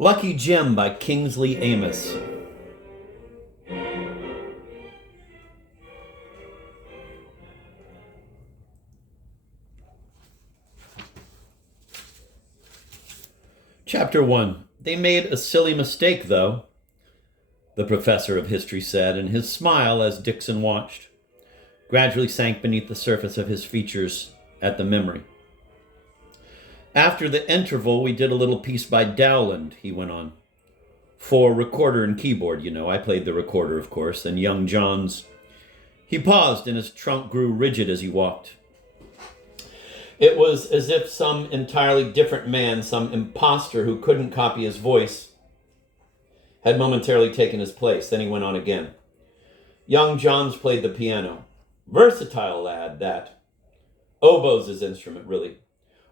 Lucky Gem by Kingsley Amos. Chapter 1. They made a silly mistake, though, the professor of history said, and his smile, as Dixon watched, gradually sank beneath the surface of his features at the memory. After the interval, we did a little piece by Dowland, he went on. For recorder and keyboard, you know. I played the recorder, of course, and young John's. He paused, and his trunk grew rigid as he walked. It was as if some entirely different man, some imposter who couldn't copy his voice, had momentarily taken his place. Then he went on again. Young John's played the piano. Versatile lad, that. Oboe's his instrument, really.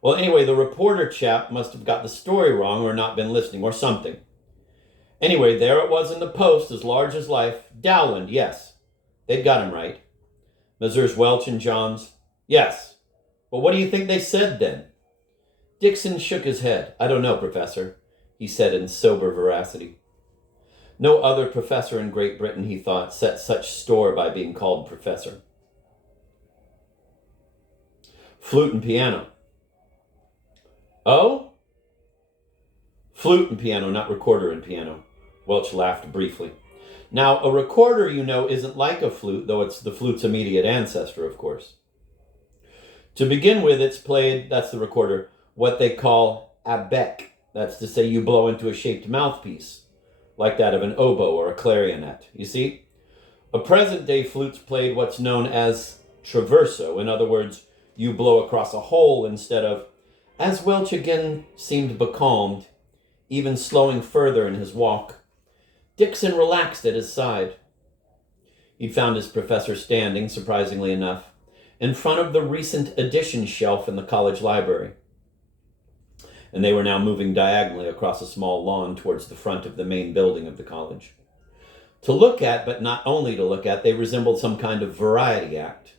Well, anyway, the reporter chap must have got the story wrong or not been listening or something. Anyway, there it was in the Post, as large as life. Dowland, yes. They'd got him right. Messrs. Welch and Johns, yes. But what do you think they said then? Dixon shook his head. I don't know, Professor, he said in sober veracity. No other professor in Great Britain, he thought, set such store by being called professor. Flute and piano. Oh? Flute and piano, not recorder and piano. Welch laughed briefly. Now, a recorder, you know, isn't like a flute, though it's the flute's immediate ancestor, of course. To begin with, it's played, that's the recorder, what they call a bec. That's to say you blow into a shaped mouthpiece, like that of an oboe or a clarionet. You see? A present-day flute's played what's known as traverso. In other words, you blow across a hole instead of, as Welch again seemed becalmed, even slowing further in his walk. Dixon relaxed at his side. He'd found his professor standing, surprisingly enough, in front of the recent edition shelf in the college library. And they were now moving diagonally across a small lawn towards the front of the main building of the college. To look at, but not only to look at, they resembled some kind of variety act.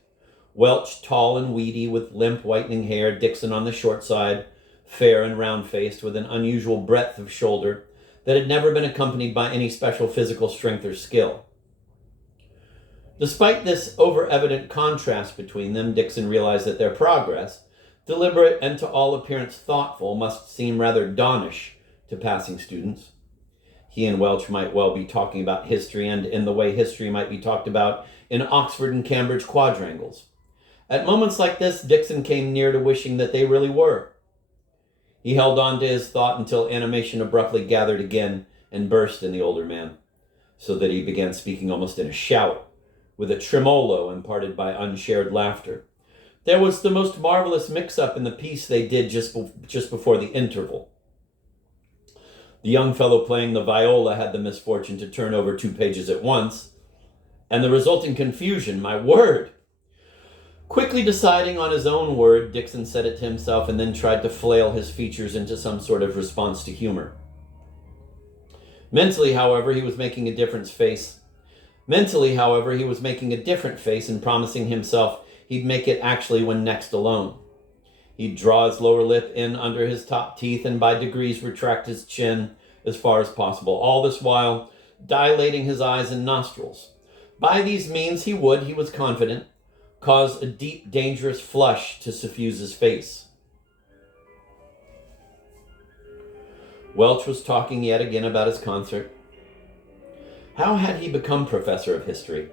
Welch, tall and weedy, with limp, whitening hair, Dixon on the short side, fair and round-faced, with an unusual breadth of shoulder that had never been accompanied by any special physical strength or skill. Despite this over-evident contrast between them, Dixon realized that their progress, deliberate and to all appearance thoughtful, must seem rather donnish to passing students. He and Welch might well be talking about history, and in the way history might be talked about in Oxford and Cambridge quadrangles. At moments like this, Dixon came near to wishing that they really were. He held on to his thought until animation abruptly gathered again and burst in the older man, so that he began speaking almost in a shout, with a tremolo imparted by unshared laughter. There was the most marvelous mix-up in the piece they did just before the interval. The young fellow playing the viola had the misfortune to turn over 2 pages at once, and the resulting confusion, my word! Quickly deciding on his own word, Dixon said it to himself and then tried to flail his features into some sort of response to humor. Mentally, however, he was making a different face and promising himself he'd make it actually when next alone. He'd draw his lower lip in under his top teeth and by degrees retract his chin as far as possible, all this while dilating his eyes and nostrils. By these means he was confident, cause a deep, dangerous flush to suffuse his face. Welch was talking yet again about his concert. How had he become professor of history,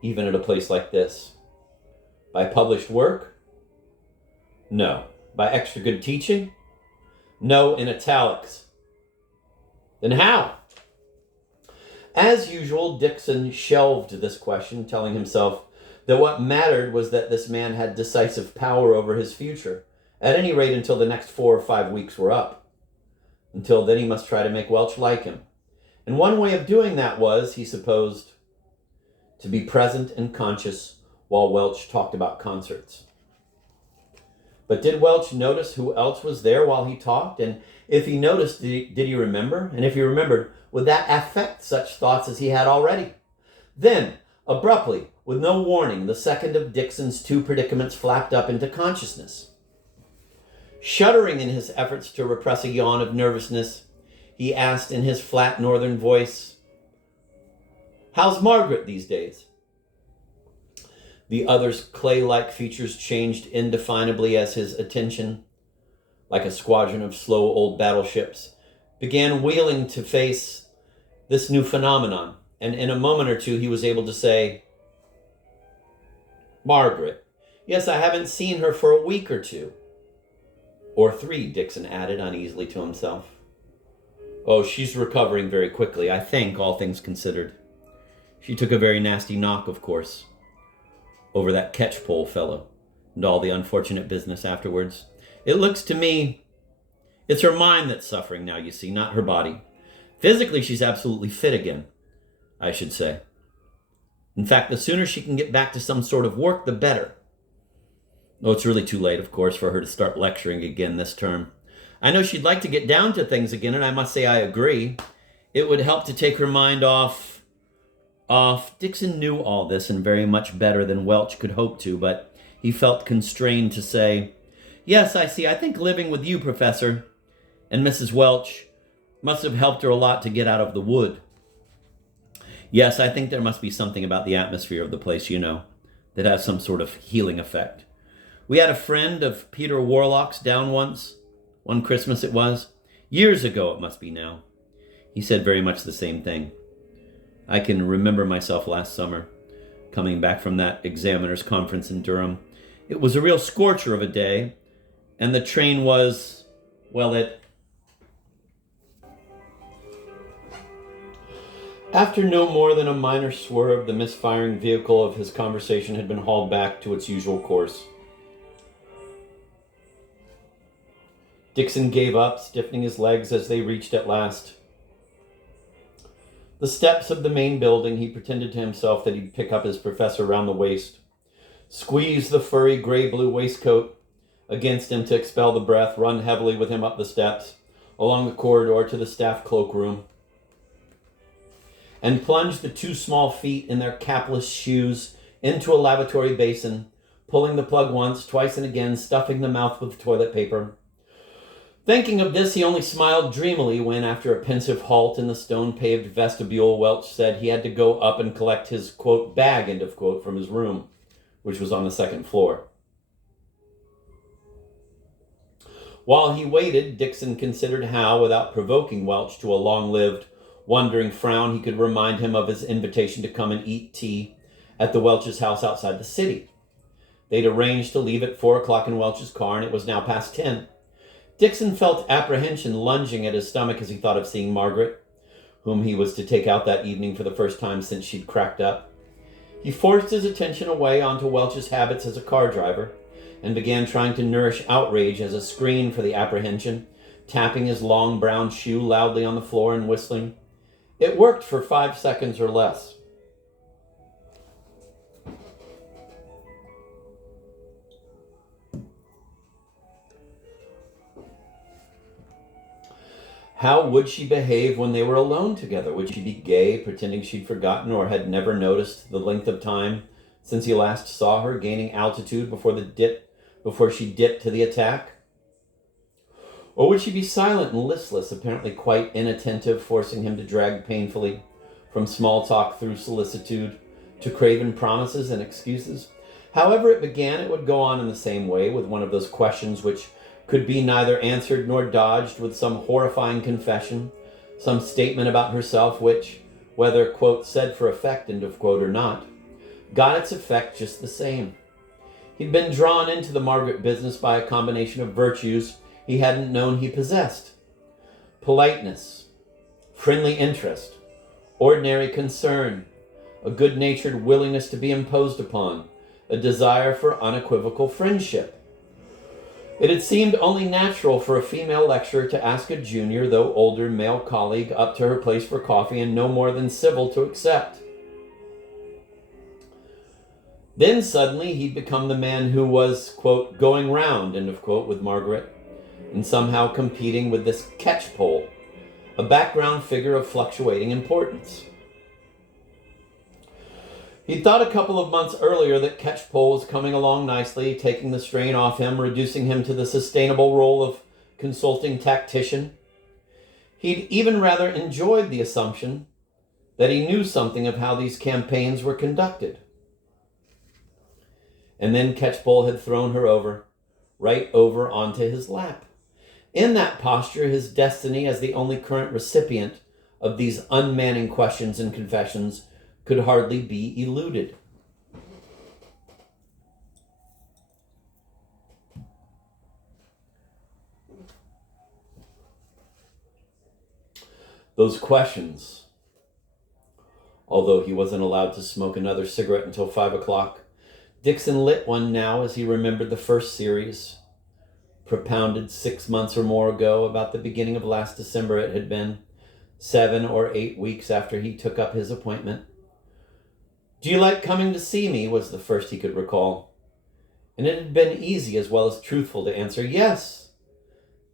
even at a place like this? By published work? No. By extra good teaching? No, in italics. Then how? As usual, Dixon shelved this question, telling himself that what mattered was that this man had decisive power over his future, at any rate until the next 4 or 5 weeks were up. Until then, he must try to make Welch like him. And one way of doing that was, he supposed, to be present and conscious while Welch talked about concerts. But did Welch notice who else was there while he talked? And if he noticed, did he remember? And if he remembered, would that affect such thoughts as he had already? Then, abruptly, with no warning, the second of Dixon's 2 predicaments flapped up into consciousness. Shuddering in his efforts to repress a yawn of nervousness, he asked in his flat northern voice, "How's Margaret these days?" The other's clay-like features changed indefinably as his attention, like a squadron of slow old battleships, began wheeling to face this new phenomenon, and in a moment or two he was able to say, "Margaret. Yes, I haven't seen her for a week or two." Or 3, Dixon added uneasily to himself. "Oh, she's recovering very quickly, I think, all things considered. She took a very nasty knock, of course, over that catchpole fellow, and all the unfortunate business afterwards. It looks to me, it's her mind that's suffering now, you see, not her body. Physically, she's absolutely fit again, I should say. In fact, the sooner she can get back to some sort of work, the better. Oh, it's really too late, of course, for her to start lecturing again this term. I know she'd like to get down to things again, and I must say I agree. It would help to take her mind off. Dixon knew all this and very much better than Welch could hope to, but he felt constrained to say, "Yes, I see. I think living with you, Professor, and Mrs. Welch must have helped her a lot to get out of the wood. Yes, I think there must be something about the atmosphere of the place, that has some sort of healing effect. We had a friend of Peter Warlock's down once, one Christmas it was. Years ago it must be now. He said very much the same thing. I can remember myself last summer, coming back from that examiners' conference in Durham. It was a real scorcher of a day, and the train was, After no more than a minor swerve, the misfiring vehicle of his conversation had been hauled back to its usual course. Dixon gave up, stiffening his legs as they reached at last the steps of the main building. He pretended to himself that he'd pick up his professor round the waist, squeeze the furry gray-blue waistcoat against him to expel the breath, run heavily with him up the steps, along the corridor to the staff cloakroom, and plunge the 2 small feet in their capless shoes into a lavatory basin, pulling the plug once, twice, and again, stuffing the mouth with toilet paper. Thinking of this, he only smiled dreamily when, after a pensive halt in the stone-paved vestibule, Welch said he had to go up and collect his, quote, bag, end of quote, from his room, which was on the 2nd floor. While he waited, Dixon considered how, without provoking Welch to a long-lived, wondering frown, he could remind him of his invitation to come and eat tea at the Welch's house outside the city. They'd arranged to leave at 4 o'clock in Welch's car, and it was now past 10. Dixon felt apprehension lunging at his stomach as he thought of seeing Margaret, whom he was to take out that evening for the first time since she'd cracked up. He forced his attention away onto Welch's habits as a car driver and began trying to nourish outrage as a screen for the apprehension, tapping his long brown shoe loudly on the floor and whistling. It worked for 5 seconds or less. How would she behave when they were alone together? Would she be gay, pretending she'd forgotten or had never noticed the length of time since he last saw her, gaining altitude before she dipped to the attack? Or would she be silent and listless, apparently quite inattentive, forcing him to drag painfully from small talk through solicitude to craven promises and excuses? However it began, it would go on in the same way, with one of those questions which could be neither answered nor dodged, with some horrifying confession, some statement about herself which, whether, quote, said for effect, end of quote, or not, got its effect just the same. He'd been drawn into the Margaret business by a combination of virtues he hadn't known he possessed. Politeness, friendly interest, ordinary concern, a good-natured willingness to be imposed upon, a desire for unequivocal friendship. It had seemed only natural for a female lecturer to ask a junior, though older, male colleague up to her place for coffee, and no more than civil to accept. Then suddenly he'd become the man who was, quote, going round, end of quote, with Margaret, and somehow competing with this catchpole, a background figure of fluctuating importance. He'd thought a couple of months earlier that Catchpole was coming along nicely, taking the strain off him, reducing him to the sustainable role of consulting tactician. He'd even rather enjoyed the assumption that he knew something of how these campaigns were conducted. And then Catchpole had thrown her over, right over onto his lap. In that posture, his destiny as the only current recipient of these unmanning questions and confessions could hardly be eluded. Those questions, although he wasn't allowed to smoke another cigarette until 5 o'clock, Dixon lit one now as he remembered the first series, propounded 6 months or more ago. About the beginning of last December it had been, 7 or 8 weeks after he took up his appointment. "Do you like coming to see me?" was the first he could recall. And it had been easy as well as truthful to answer yes.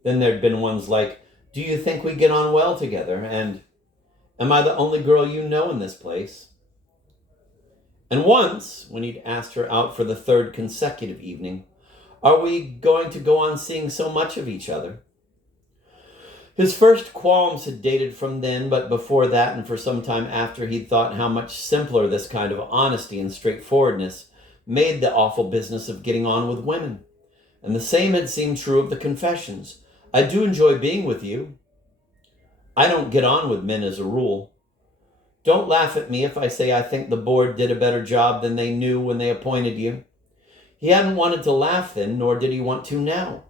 Then there'd been ones like, "Do you think we get on well together?" And, "Am I the only girl you know in this place?" And once, when he'd asked her out for the third consecutive evening, "Are we going to go on seeing so much of each other?" His first qualms had dated from then, but before that and for some time after, he'd thought how much simpler this kind of honesty and straightforwardness made the awful business of getting on with women. And the same had seemed true of the confessions. "I do enjoy being with you. I don't get on with men as a rule. Don't laugh at me if I say I think the board did a better job than they knew when they appointed you." He hadn't wanted to laugh then, nor did he want to now.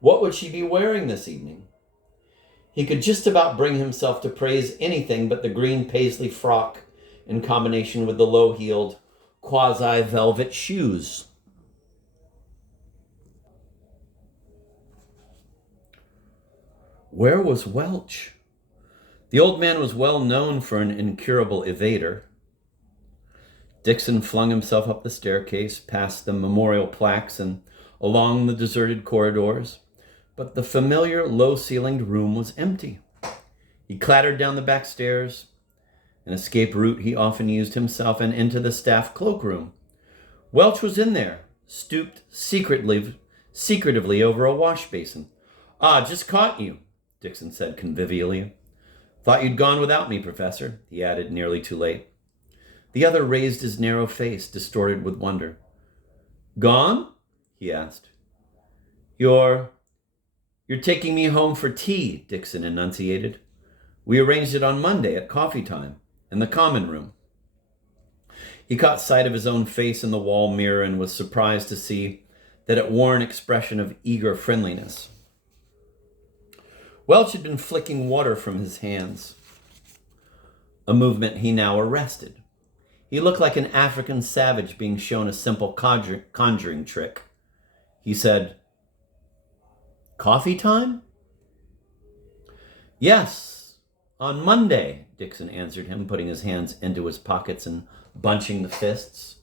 What would she be wearing this evening? He could just about bring himself to praise anything but the green paisley frock in combination with the low-heeled, quasi-velvet shoes. Where was Welch? The old man was well known for an incurable evader. Dixon flung himself up the staircase, past the memorial plaques and along the deserted corridors, but the familiar low-ceilinged room was empty. He clattered down the back stairs, an escape route he often used himself, and into the staff cloakroom. Welch was in there, stooped secretively over a wash basin. "Ah, just caught you," Dixon said convivially. "Thought you'd gone without me, Professor," he added, nearly too late. The other raised his narrow face, distorted with wonder. "Gone?" he asked. You're taking me home for tea," Dixon enunciated. "We arranged it on Monday at coffee time, in the common room." He caught sight of his own face in the wall mirror and was surprised to see that it wore an expression of eager friendliness. Welch had been flicking water from his hands, a movement he now arrested. He looked like an African savage being shown a simple conjuring trick. He said, "Coffee time?" "Yes, on Monday," Dixon answered him, putting his hands into his pockets and bunching the fists.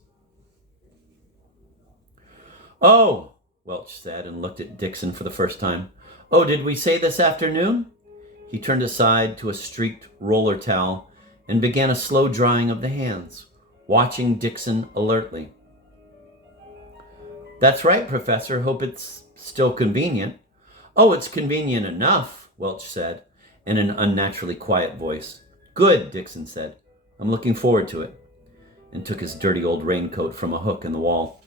"Oh," Welch said, and looked at Dixon for the first time. "Oh, did we say this afternoon?" He turned aside to a streaked roller towel and began a slow drying of the hands, watching Dixon alertly. "That's right, Professor. Hope it's still convenient." "Oh, it's convenient enough," Welch said, in an unnaturally quiet voice. "Good," Dixon said. "I'm looking forward to it," and took his dirty old raincoat from a hook in the wall.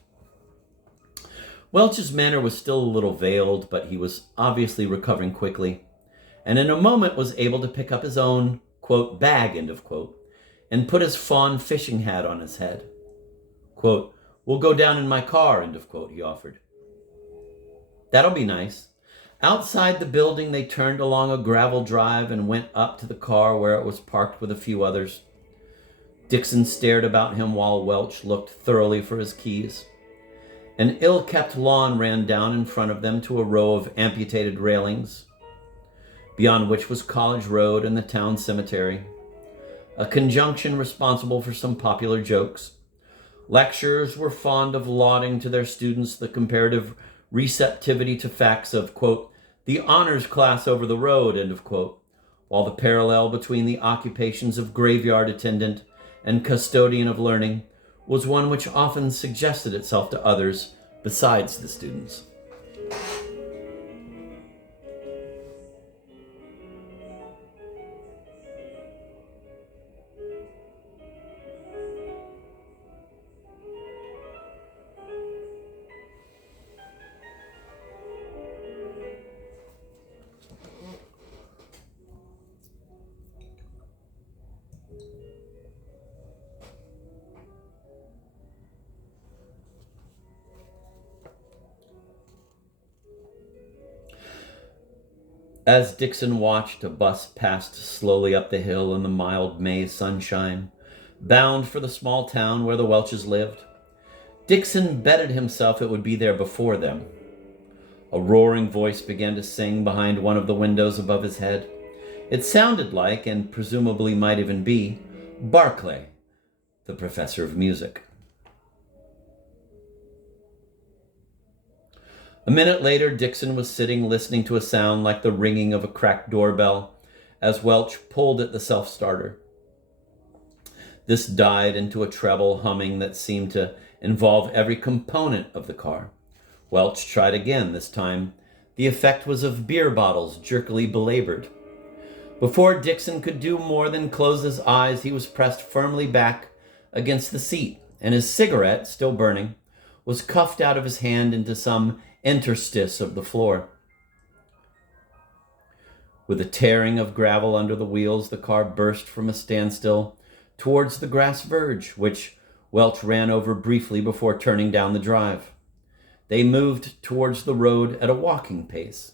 Welch's manner was still a little veiled, but he was obviously recovering quickly, and in a moment was able to pick up his own, quote, "bag," end of quote, and put his fawn fishing hat on his head. Quote, "We'll go down in my car," end of quote, he offered. "That'll be nice." Outside the building, they turned along a gravel drive and went up to the car where it was parked with a few others. Dixon stared about him while Welch looked thoroughly for his keys. An ill-kept lawn ran down in front of them to a row of amputated railings, beyond which was College Road and the town cemetery, a conjunction responsible for some popular jokes. Lecturers were fond of lauding to their students the comparative receptivity to facts of, quote, "the honors class over the road," end of quote, while the parallel between the occupations of graveyard attendant and custodian of learning was one which often suggested itself to others besides the students. As Dixon watched, a bus passed slowly up the hill in the mild May sunshine, bound for the small town where the Welches lived. Dixon betted himself it would be there before them. A roaring voice began to sing behind one of the windows above his head. It sounded like, and presumably might even be, Barclay, the professor of music. A minute later, Dixon was sitting listening to a sound like the ringing of a cracked doorbell as Welch pulled at the self-starter. This died into a treble humming that seemed to involve every component of the car. Welch tried again. This time, the effect was of beer bottles jerkily belabored. Before Dixon could do more than close his eyes, he was pressed firmly back against the seat, and his cigarette, still burning, was cuffed out of his hand into some interstice of the floor. With a tearing of gravel under the wheels, the car burst from a standstill towards the grass verge, which Welch ran over briefly before turning down the drive. They moved towards the road at a walking pace,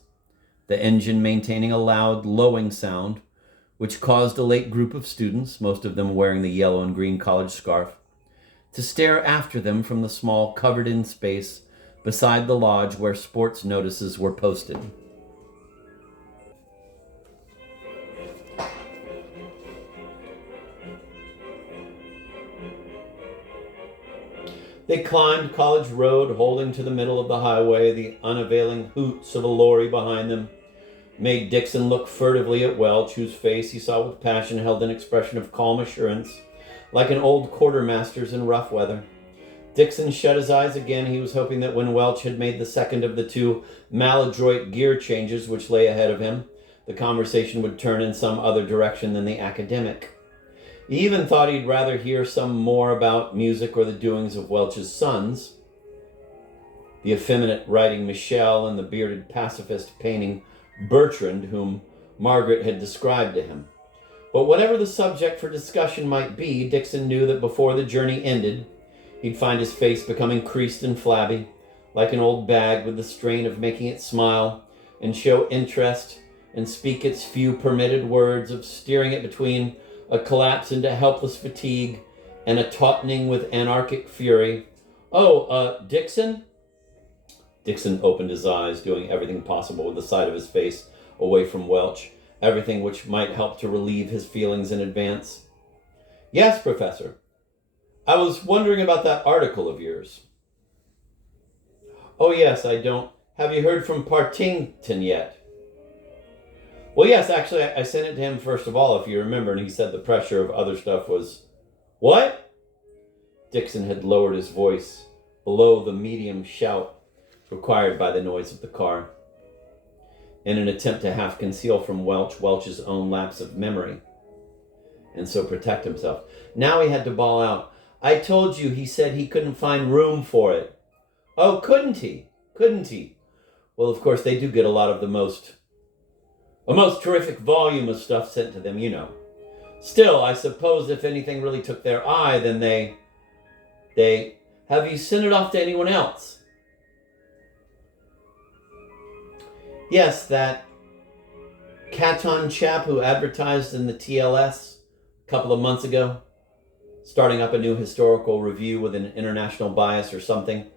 the engine maintaining a loud, lowing sound, which caused a late group of students, most of them wearing the yellow and green college scarf, to stare after them from the small covered-in space beside the lodge where sports notices were posted. They climbed College Road, holding to the middle of the highway. The unavailing hoots of a lorry behind them made Dixon look furtively at Welch, whose face he saw with passion held an expression of calm assurance, like an old quartermaster's in rough weather. Dixon shut his eyes again. He was hoping that when Welch had made the second of the two maladroit gear changes which lay ahead of him, the conversation would turn in some other direction than the academic. He even thought he'd rather hear some more about music or the doings of Welch's sons, the effeminate writing Michel and the bearded pacifist painting Bertrand, whom Margaret had described to him. But whatever the subject for discussion might be, Dixon knew that before the journey ended, he'd find his face becoming creased and flabby, like an old bag with the strain of making it smile and show interest and speak its few permitted words, of steering it between a collapse into helpless fatigue and a tautening with anarchic fury. Dixon? Dixon opened his eyes, doing everything possible with the side of his face away from Welch, everything which might help to relieve his feelings in advance. Yes, Professor. I was wondering about that article of yours. Oh, yes, I don't. Have you heard from Partington yet? Well, yes, actually, I sent it to him first of all, if you remember, and he said the pressure of other stuff was... What? Dixon had lowered his voice below the medium shout required by the noise of the car, in an attempt to half conceal from Welch's own lapse of memory, and so protect himself. Now he had to bawl out, I told you he said he couldn't find room for it. Oh, couldn't he? Couldn't he? Well, of course, they do get a lot of a most terrific volume of stuff sent to them, you know. Still, I suppose if anything really took their eye, then they... Have you sent it off to anyone else? Yes, that Caton chap who advertised in the TLS a couple of months ago, starting up a new historical review with an international bias or something.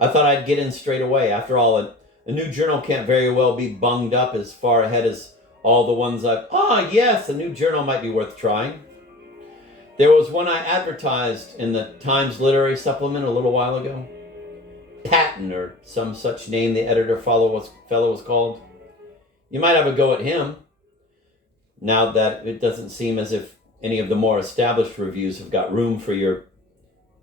I thought I'd get in straight away. After all, a new journal can't very well be bunged up as far ahead as all the ones I've... yes, a new journal might be worth trying. There was one I advertised in the Times Literary Supplement a little while ago. Patton, or some such name the editor fellow was called. You might have a go at him, now that it doesn't seem as if any of the more established reviews have got room for your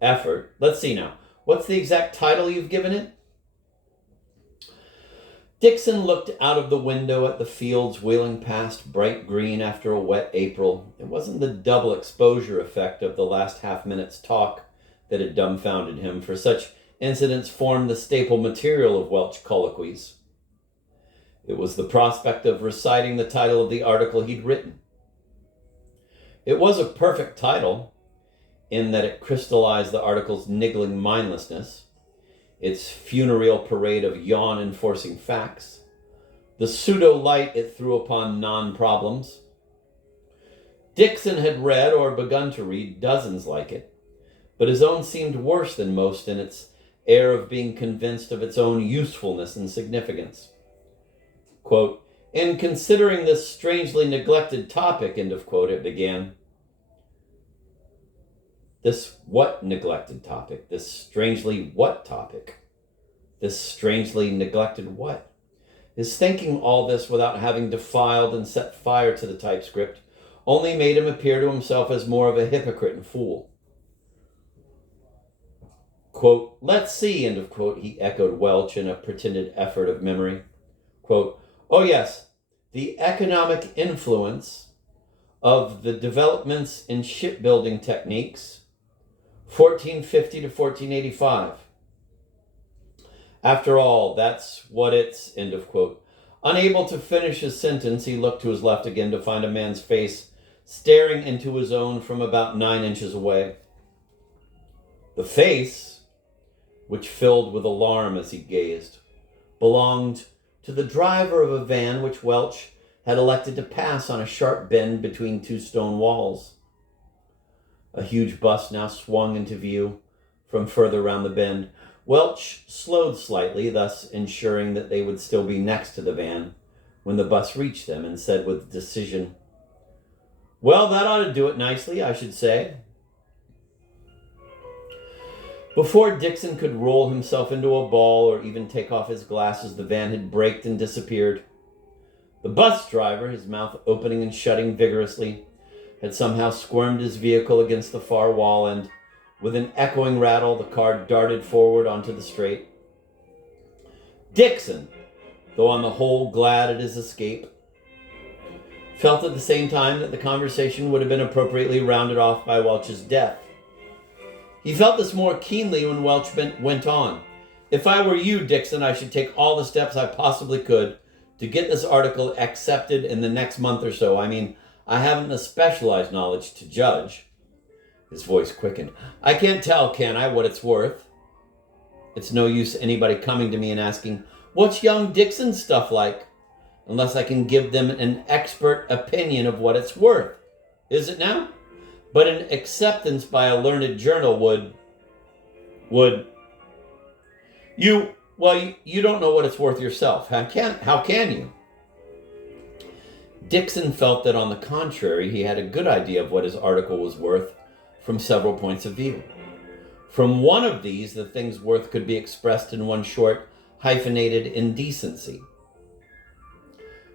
effort. Let's see now. What's the exact title you've given it? Dixon looked out of the window at the fields wheeling past, bright green after a wet April. It wasn't the double exposure effect of the last half-minute's talk that had dumbfounded him, for such incidents formed the staple material of Welch colloquies. It was the prospect of reciting the title of the article he'd written. It was a perfect title, in that it crystallized the article's niggling mindlessness, its funereal parade of yawn-enforcing facts, the pseudo-light it threw upon non-problems. Dixon had read or begun to read dozens like it, but his own seemed worse than most in its air of being convinced of its own usefulness and significance. Quote, "In considering this strangely neglected topic," end of quote, it began. This what neglected topic? This strangely what topic? This strangely neglected what? His thinking all this without having defiled and set fire to the typescript only made him appear to himself as more of a hypocrite and fool. Quote, "Let's see," end of quote, he echoed Welch in a pretended effort of memory. Quote, "Oh yes, the economic influence of the developments in shipbuilding techniques, 1450 to 1485. After all, that's what it's," end of quote. Unable to finish his sentence, he looked to his left again to find a man's face staring into his own from about 9 inches away. The face, which filled with alarm as he gazed, belonged to the driver of a van which Welch had elected to pass on a sharp bend between two stone walls. A huge bus now swung into view from further round the bend. Welch slowed slightly, thus ensuring that they would still be next to the van when the bus reached them, and said with decision, "Well, that ought to do it nicely, I should say." Before Dixon could roll himself into a ball or even take off his glasses, the van had braked and disappeared. The bus driver, his mouth opening and shutting vigorously, had somehow squirmed his vehicle against the far wall, and with an echoing rattle, the car darted forward onto the straight. Dixon, though on the whole glad at his escape, felt at the same time that the conversation would have been appropriately rounded off by Welch's death. He felt this more keenly when Welch went on. "If I were you, Dixon, I should take all the steps I possibly could to get this article accepted in the next month or so. I mean, I haven't the specialized knowledge to judge." His voice quickened. "I can't tell, can I, what it's worth? It's no use anybody coming to me and asking, 'What's young Dixon's stuff like?' unless I can give them an expert opinion of what it's worth. Is it now? But an acceptance by a learned journal would you don't know what it's worth yourself. How can you?" Dixon felt that, on the contrary, he had a good idea of what his article was worth from several points of view. From one of these, the thing's worth could be expressed in one short, hyphenated indecency.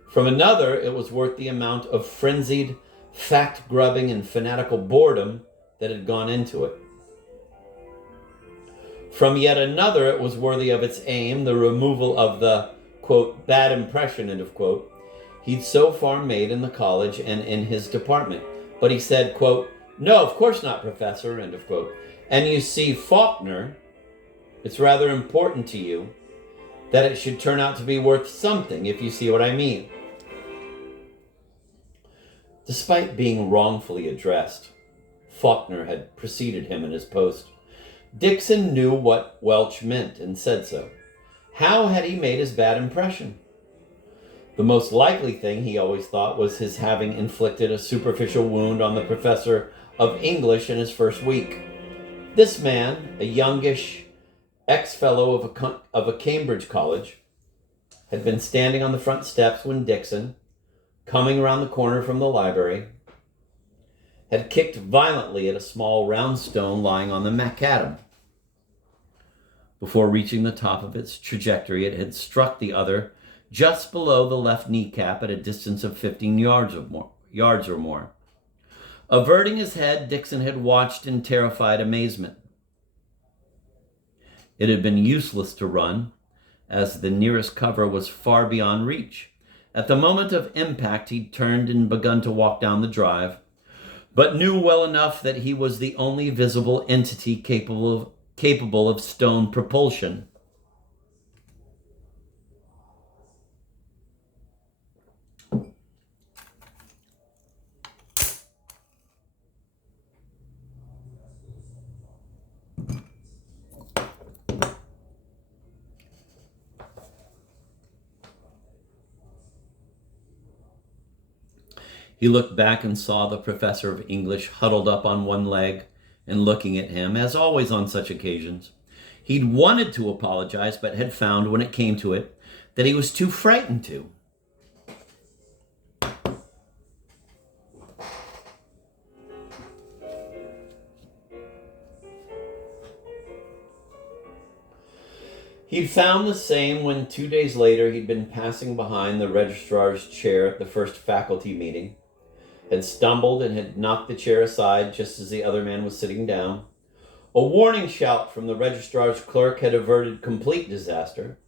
From another, it was worth the amount of frenzied, fact-grubbing, and fanatical boredom that had gone into it. From yet another, it was worthy of its aim, the removal of the, quote, "bad impression," end of quote, he'd so far made in the college and in his department. But he said, quote, "No, of course not, Professor," end of quote. "And you see, Faulkner, it's rather important to you that it should turn out to be worth something, if you see what I mean." Despite being wrongfully addressed, Faulkner had preceded him in his post. Dixon knew what Welch meant and said so. How had he made his bad impression? The most likely thing, he always thought, was his having inflicted a superficial wound on the professor of English in his first week. This man, a youngish ex-fellow of a Cambridge college, had been standing on the front steps when Dixon, coming around the corner from the library, had kicked violently at a small round stone lying on the macadam. Before reaching the top of its trajectory, it had struck the other just below the left kneecap at a distance of 15 yards or more. Averting his head, Dixon had watched in terrified amazement. It had been useless to run, as the nearest cover was far beyond reach. At the moment of impact, he'd turned and begun to walk down the drive, but knew well enough that he was the only visible entity capable of stone propulsion. He looked back and saw the professor of English huddled up on one leg and looking at him, as always on such occasions. He'd wanted to apologize, but had found, when it came to it, that he was too frightened to. He'd found the same when 2 days later he'd been passing behind the registrar's chair at the first faculty meeting, had stumbled and had knocked the chair aside just as the other man was sitting down. A warning shout from the registrar's clerk had averted complete disaster,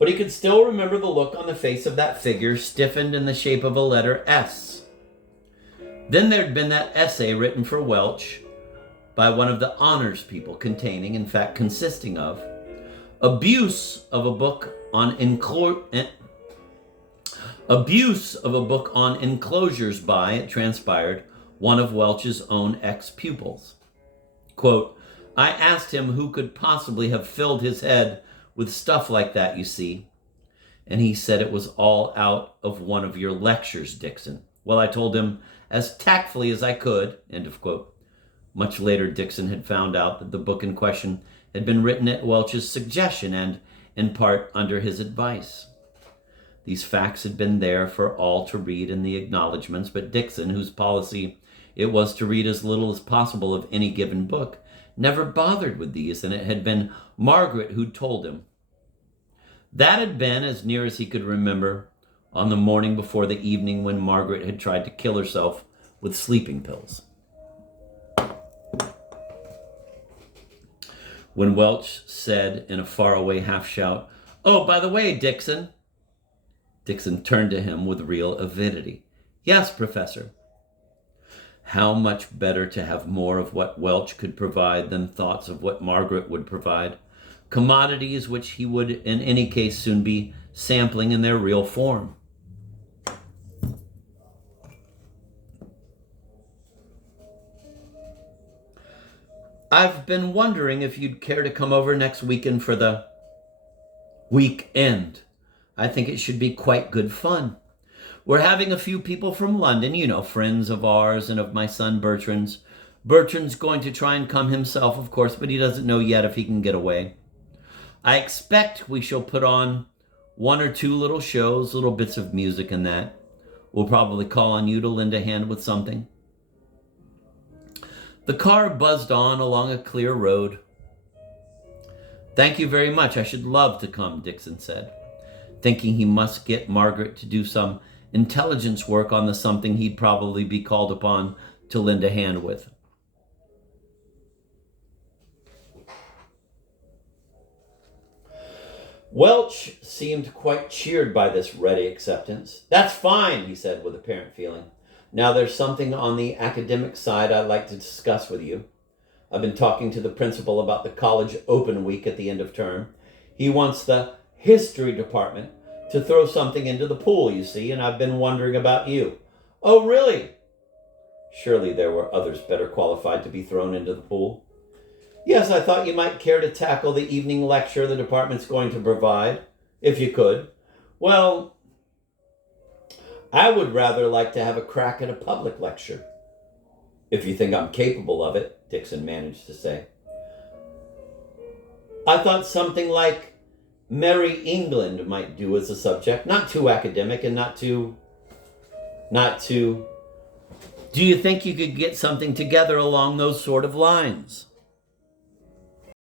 but he could still remember the look on the face of that figure, stiffened in the shape of a letter S. Then there'd been that essay written for Welch by one of the honors people, containing, in fact consisting of, abuse of a book on enclosures by, it transpired, one of Welch's own ex-pupils. Quote, I asked him who could possibly have filled his head with stuff like that, you see. And he said it was all out of one of your lectures, Dixon. Well, I told him as tactfully as I could, end of quote. Much later, Dixon had found out that the book in question had been written at Welch's suggestion and, in part, under his advice. These facts had been there for all to read in the acknowledgments, but Dixon, whose policy it was to read as little as possible of any given book, never bothered with these, and it had been Margaret who'd told him. That had been, as near as he could remember, on the morning before the evening when Margaret had tried to kill herself with sleeping pills. When Welch said in a faraway half-shout, Oh, by the way, Dixon, Dixon turned to him with real avidity. Yes, Professor. How much better to have more of what Welch could provide than thoughts of what Margaret would provide, commodities which he would in any case soon be sampling in their real form. I've been wondering if you'd care to come over next weekend for the weekend. I think it should be quite good fun. We're having a few people from London, you know, friends of ours and of my son Bertrand's. Bertrand's going to try and come himself, of course, but he doesn't know yet if he can get away. I expect we shall put on one or two little shows, little bits of music and that. We'll probably call on you to lend a hand with something. The car buzzed on along a clear road. Thank you very much. I should love to come, Dixon said, thinking he must get Margaret to do some intelligence work on the something he'd probably be called upon to lend a hand with. Welch seemed quite cheered by this ready acceptance. That's fine, he said with apparent feeling. Now there's something on the academic side I'd like to discuss with you. I've been talking to the principal about the college open week at the end of term. He wants the history department to throw something into the pool, you see, and I've been wondering about you. Oh, really? Surely there were others better qualified to be thrown into the pool. Yes, I thought you might care to tackle the evening lecture the department's going to provide, if you could. Well, I would rather like to have a crack at a public lecture, if you think I'm capable of it, Dixon managed to say. I thought something like Merry England might do as a subject, not too academic and not too... Do you think you could get something together along those sort of lines?